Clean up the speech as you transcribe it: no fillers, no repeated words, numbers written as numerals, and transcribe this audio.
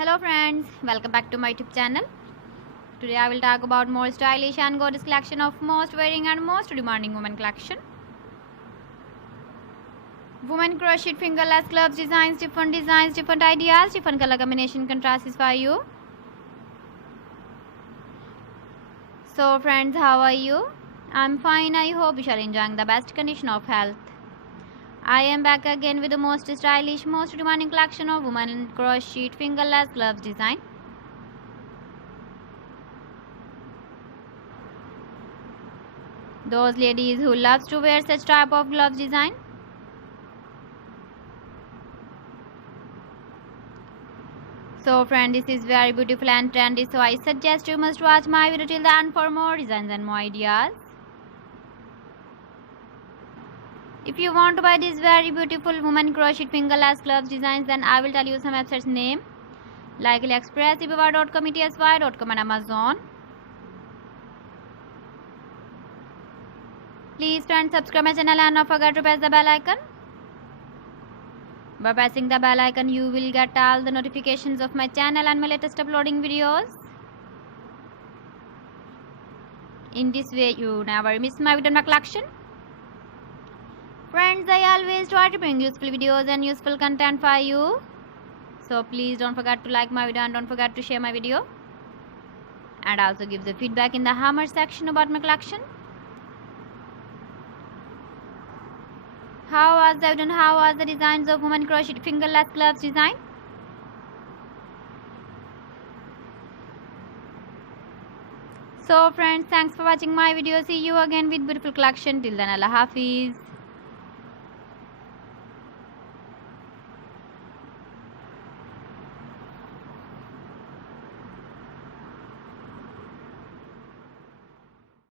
Hello friends, welcome back to my YouTube channel. Today I will talk about more stylish and gorgeous collection of most wearing and most demanding women collection. Women crochet fingerless gloves designs, different ideas, different color combination contrasts for you. So friends, how are you? I'm fine. I hope you are enjoying the best condition of health. I am back again with the most stylish, most demanding collection of women crochet fingerless gloves design. Those ladies who loves to wear such type of gloves design. So friend, this is very beautiful and trendy, so I suggest you must watch my video till the end for more designs and more ideas. If you want to buy these very beautiful women crochet fingerless gloves designs, then I will tell you some websites name like AliExpress, eBay.com, ETSY.com and Amazon. Please friends, subscribe my channel and don't forget to press the bell icon. By pressing the bell icon, you will get all the notifications of my channel and my latest uploading videos. In this way, you never miss my video in my collection. Friends, I always try to bring useful videos and useful content for you. So please don't forget to like my video and don't forget to share my video. And also give the feedback in the hammer section about my collection. How was the video and how was the designs of women crochet fingerless gloves design? So friends, thanks for watching my video. See you again with beautiful collection. Till then, Allah Hafiz.